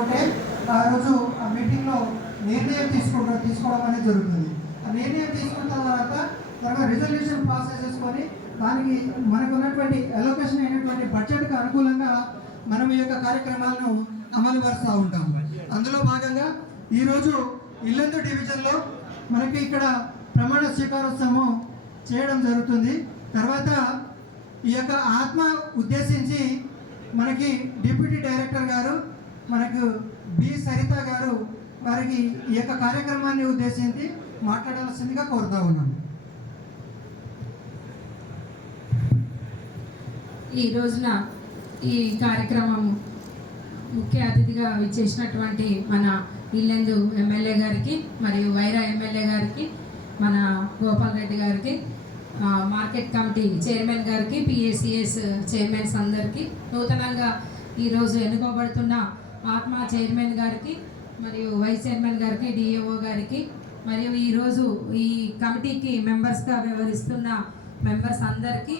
అంటే ఆ రోజు ఆ మీటింగ్లో నిర్ణయం తీసుకుంటాం తీసుకోవడం అనేది జరుగుతుంది. ఆ నిర్ణయం తీసుకున్న తర్వాత తర్వాత రిజల్యూషన్ ప్రాసెస్ చేసుకొని దానికి మనకు ఉన్నటువంటి అలొకేషన్ అయినటువంటి బడ్జెట్కి అనుకూలంగా మనం ఈ యొక్క కార్యక్రమాలను అమలు పరుస్తూ ఉంటాం. అందులో భాగంగా ఈరోజు ఇల్లందు డివిజన్లో మనకి ఇక్కడ ప్రమాణ స్వీకారోత్సవం చేయడం జరుగుతుంది. తర్వాత ఈ యొక్క ఆత్మ ఉద్దేశించి మనకి డిప్యూటీ డైరెక్టర్ గారు మనకు బి సరిత గారు వారికి ఈ యొక్క కార్యక్రమాన్ని ఉద్దేశించి మాట్లాడాల్సిందిగా కోరుతా ఉన్నాను. ఈ రోజున ఈ కార్యక్రమం ముఖ్య అతిథిగా విచ్చేసినటువంటి మన ఇల్లెందు ఎమ్మెల్యే గారికి మరియు వైరా ఎమ్మెల్యే గారికి మన గోపాల్ రెడ్డి గారికి మార్కెట్ కమిటీ చైర్మన్ గారికి పిఏసిఎస్ చైర్మన్స్ అందరికీ నూతనంగా ఈరోజు ఎన్నుకోబడుతున్న ఆత్మ చైర్మన్ గారికి మరియు వైస్ చైర్మన్ గారికి డిఏఓ గారికి మరియు ఈరోజు ఈ కమిటీకి మెంబర్స్గా వ్యవహరిస్తున్న మెంబర్స్ అందరికీ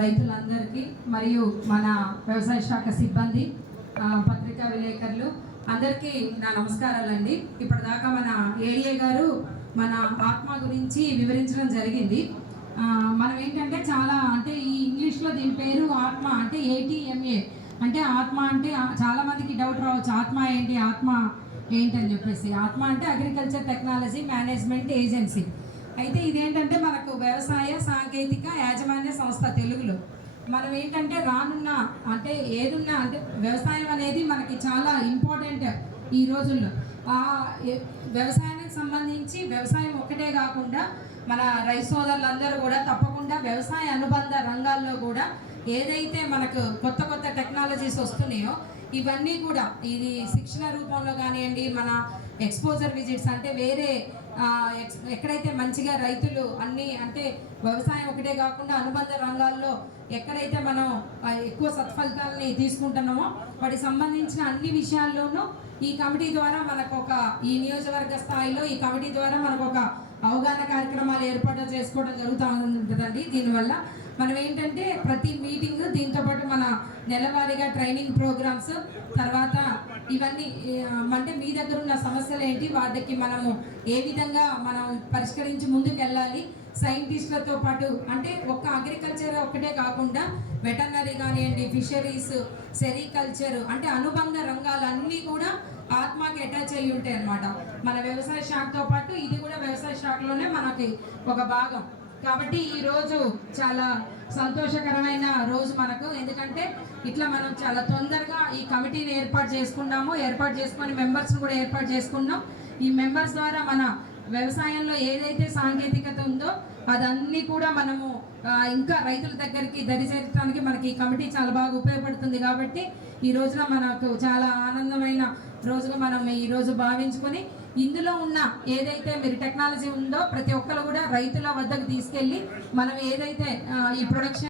రైతులందరికీ మరియు మన వ్యవసాయ శాఖ సిబ్బంది పత్రికా విలేకరులు అందరికీ నా నమస్కారాలండి. ఇప్పటిదాకా మన ఏడిఏ గారు మన ఆత్మ గురించి వివరించడం జరిగింది. మనం ఏంటంటే చాలా అంటే ఈ ఇంగ్లీష్లో దీని పేరు ఆత్మ అంటే ఏటీఎంఏ అంటే ఆత్మ అంటే చాలామందికి చాలా మందికి డౌట్ రావచ్చు. ఆత్మ ఏంటి? ఆత్మ ఏంటని చెప్పేసి. ఆత్మ అంటే అగ్రికల్చర్ టెక్నాలజీ మేనేజ్మెంట్ ఏజెన్సీ అయితే ఇదేంటంటే మనకు వ్యవసాయ సాంకేతిక యాజమాన్య సంస్థ తెలుగులో. మనం ఏంటంటే రానున్న అంటే ఏదున్నా అంటే వ్యవసాయం అనేది మనకి చాలా ఇంపార్టెంట్ ఈ రోజుల్లో. ఆ వ్యవసాయానికి సంబంధించి వ్యవసాయం ఒక్కటే కాకుండా మన రైతు సోదరులందరూ కూడా తప్పకుండా వ్యవసాయ అనుబంధ రంగాల్లో కూడా ఏదైతే మనకు కొత్త కొత్త టెక్నాలజీస్ వస్తున్నాయో ఇవన్నీ కూడా ఇది శిక్షణ రూపంలో కానివ్వండి మన ఎక్స్పోజర్ విజిట్స్ అంటే వేరే ఎక్కడైతే మంచిగా రైతులు అన్ని అంటే వ్యవసాయం ఒకటే కాకుండా అనుబంధ రంగాల్లో ఎక్కడైతే మనం ఎక్కువ సత్ఫలితాలని తీసుకుంటున్నామో వాటికి సంబంధించిన అన్ని విషయాల్లోనూ ఈ కమిటీ ద్వారా మనకు ఒక ఈ నియోజకవర్గ స్థాయిలో ఈ కమిటీ ద్వారా మనకు ఒక అవగాహన కార్యక్రమాలు ఏర్పాటు చేసుకోవడం జరుగుతూ ఉంటుందండి. దీనివల్ల మనం ఏంటంటే ప్రతి మీటింగ్ దీంతో పాటు మన నెలవారీగా ట్రైనింగ్ ప్రోగ్రామ్స్ తర్వాత ఇవన్నీ అంటే మీ దగ్గర ఉన్న సమస్యలు ఏంటి వాటికి మనము ఏ విధంగా మనం పరిష్కరించి ముందుకు వెళ్ళాలి సైంటిస్టులతో పాటు అంటే ఒక్క అగ్రికల్చర్ ఒక్కటే కాకుండా వెటర్నరీ కానివ్వండి ఫిషరీస్ సెరికల్చర్ అంటే అనుబంధ రంగాలన్నీ కూడా ఆత్మకి అటాచ్ అయ్యి ఉంటాయి అన్నమాట మన వ్యవసాయ శాఖతో పాటు ఇది కూడా వ్యవసాయ శాఖలోనే మనకి ఒక భాగం. కాబట్టి ఈ రోజు చాలా సంతోషకరమైన రోజు మనకు. ఎందుకంటే ఇట్లా మనం చాలా తొందరగా ఈ కమిటీని ఏర్పాటు చేసుకున్నాము ఏర్పాటు చేసుకొని మెంబర్స్ని కూడా ఏర్పాటు చేసుకున్నాం ఈ మెంబర్స్ ద్వారా మన వ్యవసాయంలో ఏదైతే సాంకేతికత ఉందో అదన్నీ కూడా మనము ఇంకా రైతుల దగ్గరికి దరిచేర్చడానికి మనకి ఈ కమిటీ చాలా బాగా ఉపయోగపడుతుంది కాబట్టి ఈ రోజున మనకు చాలా ఆనందమైన రోజుగా మనం ఈ రోజు భావించుకొని ఇందులో ఉన్న ఏదైతే మీరు టెక్నాలజీ ఉందో ప్రతి ఒక్కరు కూడా రైతుల వద్దకు తీసుకెళ్ళి మనం ఏదైతే ఈ ప్రొడక్షన్